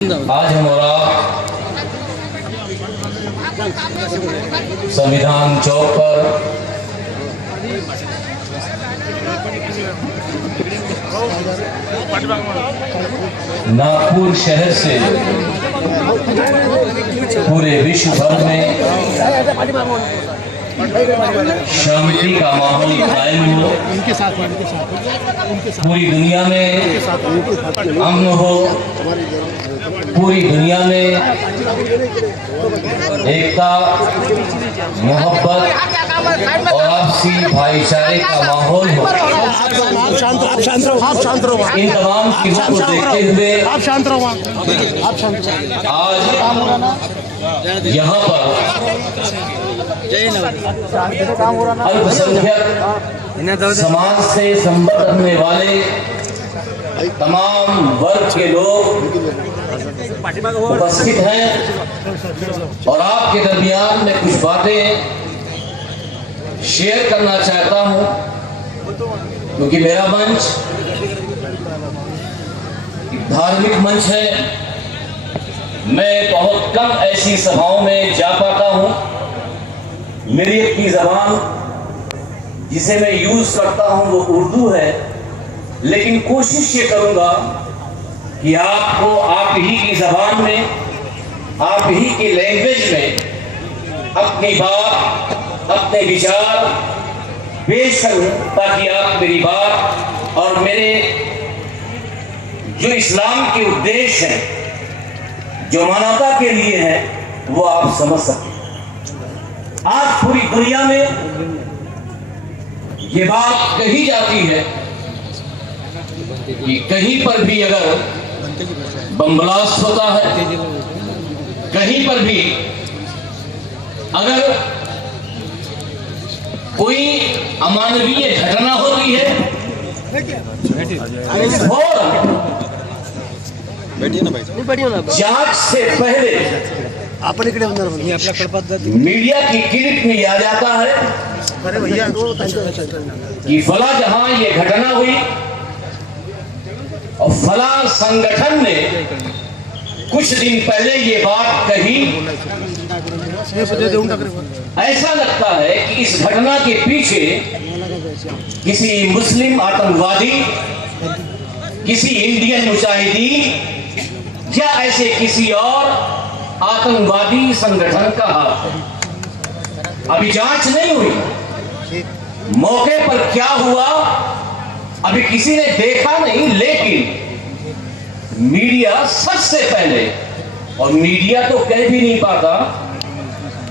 आज हमारा संविधान चौक पर नागपुर शहर से पूरे विश्व भर में शांति का माहौल कायम हो, पूरी दुनिया में अमन हो, पूरी दुनिया में एकता, मोहब्बत और आपसी भाईचारे का माहौल हो। इन तमाम चीजों को देखते हुए आज यहाँ पर अल्पसंख्यक समाज से संबंध रखने वाले तमाम वर्ग के लोग उपस्थित हैं और आपके दरमियान में कुछ बातें शेयर करना चाहता हूं, क्योंकि मेरा मंच धार्मिक मंच है। मैं बहुत कम ऐसी सभाओं में जा पाता हूं। मेरी अपनी जबान जिसे मैं यूज करता हूं वो उर्दू है, लेकिन कोशिश ये करूंगा कि आपको आप ही की जबान में, आप ही की लैंग्वेज में अपनी बात, अपने विचार पेश करूं, ताकि आप मेरी बात और मेरे जो इस्लाम के उद्देश्य हैं, जो मानवता के लिए है, वो आप समझ सकें। आज पूरी दुनिया में ये बात कही जाती है कि कहीं पर भी अगर बम ब्लास्ट होता है, कहीं पर भी अगर कोई अमानवीय घटना होती है, जांच से पहले मीडिया की क्लिप में आ जाता है कि फला जहां ये घटना हुई और फला संगठन ने कुछ दिन पहले ये बात कही। ऐसा लगता है कि इस घटना के पीछे किसी मुस्लिम आतंकवादी, किसी इंडियन मुजाहिदीन या ऐसे किसी और आतंकवादी संगठन का हाथ है। अभी जांच नहीं हुई, मौके पर क्या हुआ अभी किसी ने देखा नहीं, लेकिन मीडिया सबसे पहले, और मीडिया तो कह भी नहीं पाता,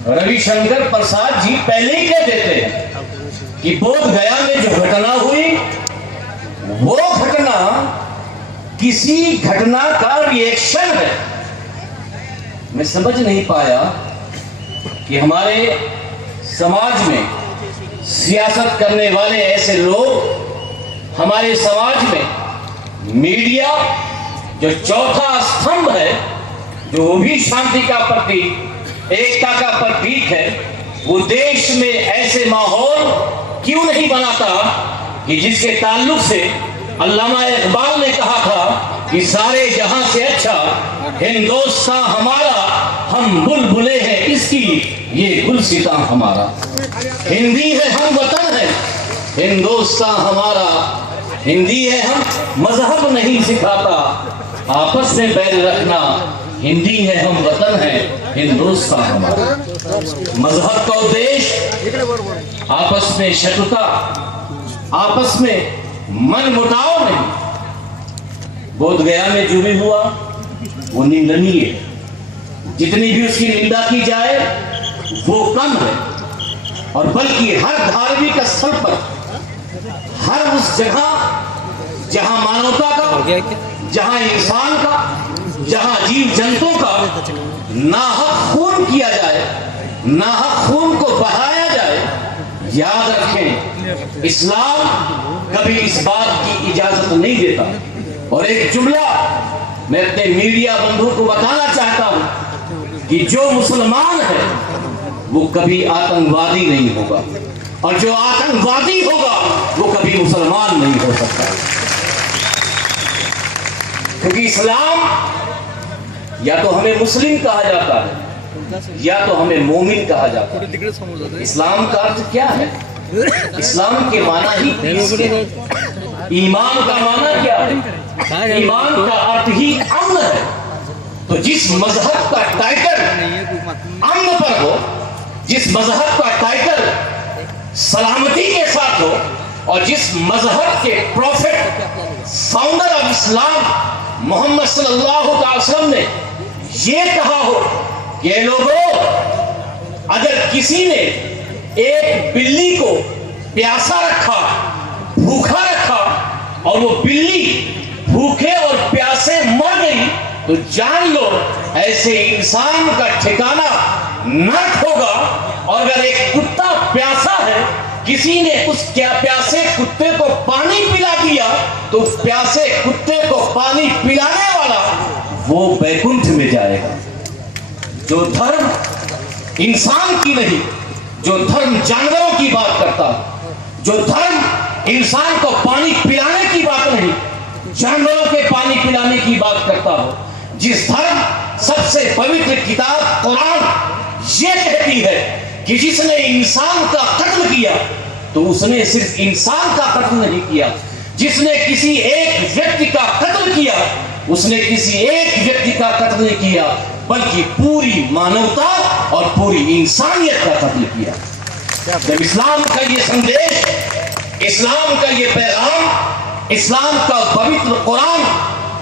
रविशंकर प्रसाद जी पहले ही कह देते हैं कि बोध गया में जो घटना हुई वो घटना किसी घटना का रिएक्शन है। मैं समझ नहीं पाया कि हमारे समाज में सियासत करने वाले ऐसे लोग, हमारे समाज में मीडिया जो चौथा स्तंभ है, जो वो भी शांति का प्रतीक, एकता का प्रतीक है, वो देश में ऐसे माहौल क्यों नहीं बनाता कि जिसके ताल्लुक से अल्लामा इकबाल ने कहा था कि सारे जहां से अच्छा हिंदुस्तान हमारा, हम बुलबुले हैं इसकी, ये गुलसितां हमारा। हिंदी है हम वतन है, हिंदुस्तान हमारा, हिंदी है हम, मजहब नहीं सिखाता आपस में बैर रखना, हिंदी है हम वतन है, हिंदुस्तान हमारा। मजहब का उद्देश्य आपस में शत्रुता, आपस में मन मुटाव नहीं। बोध गया में जो भी हुआ वो निंदनीय है, जितनी भी उसकी निंदा की जाए वो कम है, और बल्कि हर धार्मिक स्थल पर, हर उस जगह जहां मानवता का, जहां इंसान का, जहां जीव जंतु का नाहक खून किया जाए, नाहक खून को बहाया जाए, याद रखें इस्लाम कभी इस बात की इजाजत नहीं देता। और एक जुमला मैं अपने मीडिया बंधु को बताना चाहता हूं कि जो मुसलमान है वो कभी आतंकवादी नहीं होगा, और जो आतंकवादी होगा वो कभी मुसलमान नहीं हो सकता। क्योंकि इस्लाम या तो हमें मुस्लिम कहा जाता है या तो हमें मोमिन कहा जाता है। इस्लाम का अर्थ क्या है? इस्लाम के माना ही पीस है। ईमान का माना क्या है? ईमान का अर्थ ही अमन है। तो जिस मजहब का टाइटल अमन पर हो, जिस मजहब का टाइटल सलामती के साथ हो, और जिस मजहब के prophet founder of Islam Muhammad सल्लल्लाहु अलैहि वसल्लम ने ये कहा हो कि लोगों, अगर किसी ने एक बिल्ली को प्यासा रखा, भूखा रखा, और वो बिल्ली भूखे और प्यासे मर गई, तो जान लो ऐसे इंसान का ठिकाना नरक होगा। और अगर एक कुत्ता प्यासा है, किसी ने उस क्या प्यासे कुत्ते को पानी पिला दिया, तो उस प्यासे कुत्ते को पानी पिलाने वाला वो बैकुंठ में जाएगा। जो धर्म इंसान की नहीं, जो धर्म जानवरों की बात करता, जो धर्म इंसान को पानी पिलाने की बात नहीं, जानवरों के पानी पिलाने की बात करता हो, जिस धर्म सबसे पवित्र किताब कुरान ये कहती है कि जिसने इंसान का कत्ल किया, तो उसने सिर्फ इंसान का कत्ल नहीं किया, जिसने किसी एक व्यक्ति का कत्ल किया, उसने किसी एक व्यक्ति का कत्ल नहीं किया, बल्कि पूरी मानवता और पूरी इंसानियत का कत्ल किया। जब इस्लाम का ये संदेश, इस्लाम का ये पैगाम, इस्लाम का पवित्र कुरान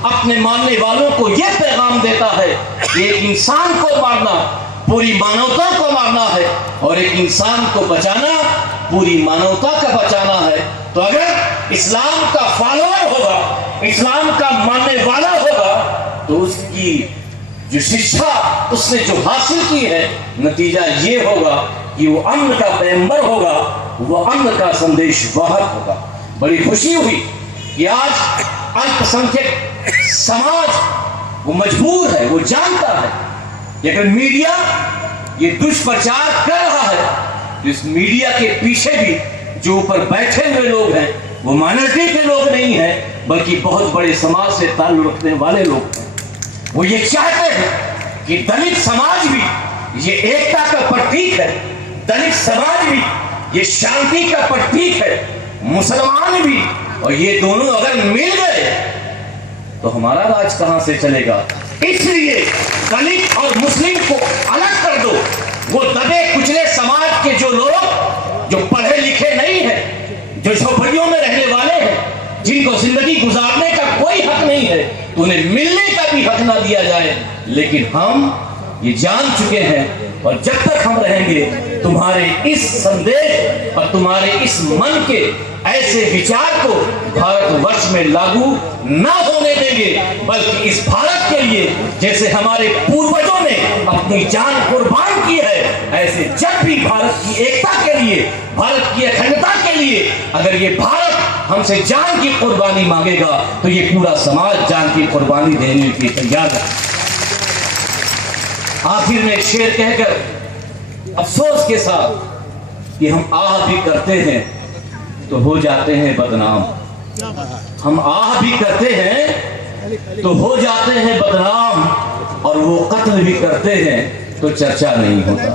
अपने मानने वालों को यह पैगाम देता है कि एक इंसान को मारना पूरी मानवता को मारना है, और एक इंसान को बचाना पूरी मानवता का बचाना है। तो अगर इस्लाम का फॉलोअर होगा, इस्लाम का मानने वाला होगा, तो उसकी जो शिक्षा उसने जो हासिल की है, नतीजा ये होगा कि वो अमन का पैगंबर होगा, वो अमन का संदेश वाहक होगा। बड़ी खुशी हुई कि आज अल्पसंख्यक समाज वो मजबूर है, वो जानता है, लेकिन मीडिया ये दुष्प्रचार कर रहा है। तो इस मीडिया के पीछे भी जो ऊपर बैठे हुए लोग हैं, वो माइनॉरिटी के लोग नहीं हैं, बल्कि बहुत बड़े समाज से ताल्लुक रखने वाले लोग हैं। वो ये चाहते हैं कि दलित समाज भी ये एकता का प्रतीक है, दलित समाज भी ये शांति का प्रतीक है, मुसलमान भी, और ये दोनों अगर मिल गए तो हमारा राज कहां से चलेगा। इसलिए दलित और मुस्लिम को अलग कर दो। वो दबे कुचले समाज के जो लोग जो पढ़े लिखे नहीं हैं, जो झोपड़ियों में रहने वाले हैं, जिनको जिंदगी गुजारने का कोई हक नहीं है, तो उन्हें मिलने का भी हक ना दिया जाए। लेकिन हम ये जान चुके हैं, और जब तक हम रहेंगे तुम्हारे इस संदेश और तुम्हारे इस मन के ऐसे विचार को भारतवर्ष में लागू ना होने देंगे, बल्कि इस भारत के लिए जैसे हमारे पूर्वजों ने अपनी जान कुर्बान की है, ऐसे जब भी भारत की एकता के लिए, भारत की अखंडता के लिए अगर ये भारत हमसे जान की कुर्बानी मांगेगा, तो ये पूरा समाज जान की कुर्बानी देने के लिए तैयार है। आखिर में एक शेर कहकर अफसोस के साथ कि हम आह भी करते हैं तो हो जाते हैं बदनाम, हम आह भी करते हैं तो हो जाते हैं बदनाम, और वो कत्ल भी करते हैं तो चर्चा नहीं होता।